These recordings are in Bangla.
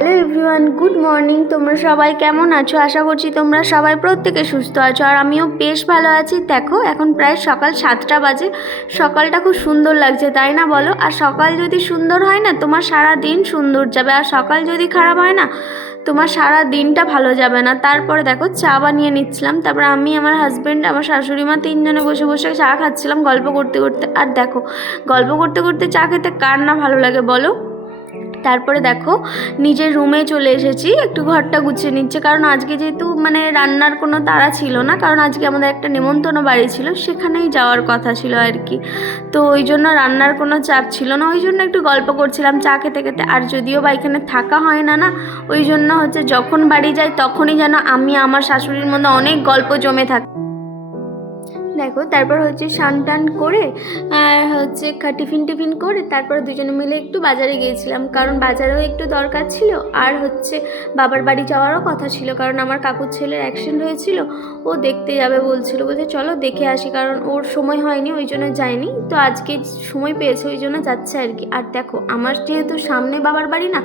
Hello everyone, good morning. তোমরা সবাই কেমন আছো? আশা করছি তোমরা সবাই প্রত্যেকে সুস্থ আছো, আর আমিও বেশ ভালো আছি। দেখো এখন প্রায় সকাল 7টা বাজে। সকালটা খুব সুন্দর লাগছে, তাই না বলো? আর সকাল যদি সুন্দর হয় না, তোমার সারা দিন সুন্দর যাবে। আর সকাল যদি খারাপ হয় না, তোমার সারা দিনটা ভালো যাবে না। তারপরে দেখো চা বানিয়ে নিচ্ছিলাম, তারপরে আমি, আমার হাজব্যান্ড, আমার শাশুড়ি মা তিনজনে বসে বসে চা খাচ্ছিলাম গল্প করতে করতে। আর দেখো গল্প করতে করতে চা খেতে কার না ভালো লাগে বলো? তারপরে দেখো নিজের রুমে চলে এসেছি, একটু ঘরটা গুছিয়ে নিচ্ছে, কারণ আজকে যেহেতু রান্নার কোনো তাড়া ছিল না, কারণ আজকে আমাদের একটা নেমন্তন্ন বাড়ি ছিল, সেখানেই যাওয়ার কথা ছিল আর কি। তো ওই জন্য রান্নার কোনো চাপ ছিল না, ওই জন্য একটু গল্প করছিলাম চা খেতে খেতে। আর যদিও বা এখানে থাকা হয় না না, ওই জন্য যখন বাড়ি যাই তখনই যেন আমি আমার শাশুড়ির মধ্যে অনেক গল্প জমে থাকে। দেখো তারপর স্নান টান করে টিফিন করে তারপর দুজনে মিলে একটু বাজারে গিয়েছিলাম, কারণ বাজারেও একটু দরকার ছিল। আর বাবার বাড়ি যাওয়ারও কথা ছিল, কারণ আমার কাকুর ছেলের অ্যাক্সিডেন্ট হয়েছিল, ও দেখতে যাবে বলছিল, বলছে চলো দেখে আসি, কারণ ওর সময় হয়নি ওই জন্য যায়নি। তো আজকে সময় পেয়েছে ওই জন্য যাচ্ছে আর কি। আর দেখো আমার যেহেতু সামনে বাবার বাড়ি না,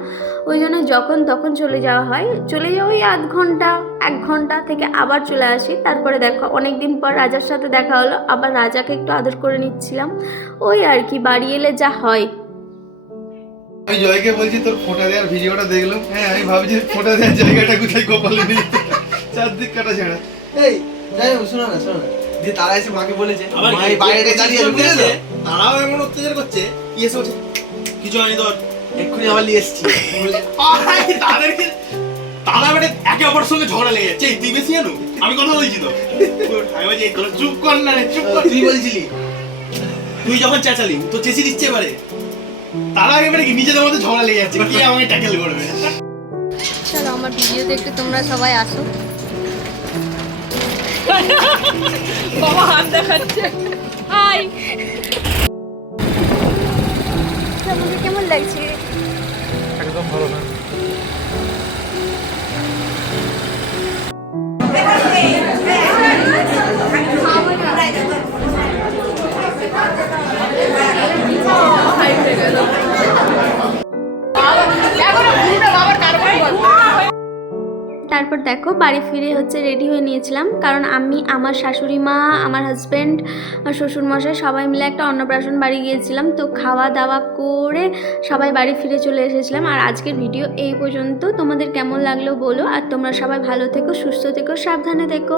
ওই জন্য যখন তখন চলে যাওয়া হয়, চলে যাওয়া ওই আধ ঘন্টা 1 ঘন্টা থেকে আবার চলে আসি। তারপরে দেখো অনেক দিন পর রাজার সাথে দেখা হলো, আবার রাজাকে একটু আদর করে নিচ্ছিলাম, ওই আর কি, বাড়ি এলে যা হয়। আমি জয়কে বলছি তোর ফোঁটা দেওয়ার ভিডিওটা দেখলাম, হ্যাঁ আমি ভাবছি ফোঁটা দেওয়ার জায়গাটা কোথায় কপালে নেই, চারদিক কাটা ছেঁড়া। এই যাই হোক, শোনো না দিয়ে তারা এসে মাকে বলেছে মা এই বাইরে দাঁড়িয়ে আছে, বুঝলে তো? তারাও এমন অত্যাচার করছে, কি এসে বলছে কিছু আমি তোর এক্ষুনি আবার নিয়ে এসছি। তাদেরকে তারা মানে একে অপরের সঙ্গে ঝগড়া লেগে যাচ্ছে। এই তুই বেশি জানো, আমি কথা বলছি তো। আমি বলছি তোর চুপ কর না রে, চুপ কর। তুই বলছিলি তুই যখন চেঁচালি তো চেঁচিয়ে দিচ্ছে, এবারে তারা এবারে কি নিজেদের মধ্যে ঝগড়া লেগে যাচ্ছে, কি আমাকে ট্যাকেল করবে। চলো আমার ভিডিও দেখতে তোমরা সবাই আসো। বাবা হাত দেখাচ্ছে। হাই, তোমাকে কেমন লাগছে? একদম ভালো না। তারপর দেখো বাড়ি ফিরে রেডি হয়ে নিয়েছিলাম, কারণ আমি, আমার শাশুড়ি মা, আমার হাজব্যান্ড আর শ্বশুরমশাই সবাই মিলে একটা অন্নপ্রাশন বাড়ি গিয়েছিলাম। তো খাওয়া দাওয়া করে সবাই বাড়ি ফিরে চলে এসেছিলাম। আর আজকের ভিডিও এই পর্যন্ত। তোমাদের কেমন লাগলো বলো, আর তোমরা সবাই ভালো থেকো, সুস্থ থেকো, সাবধানে থেকো।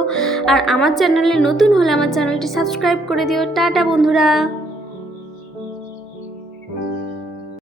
আর আমার চ্যানেলে নতুন হলে আমার চ্যানেলটি সাবস্ক্রাইব করে দিও। টাটা বন্ধুরা।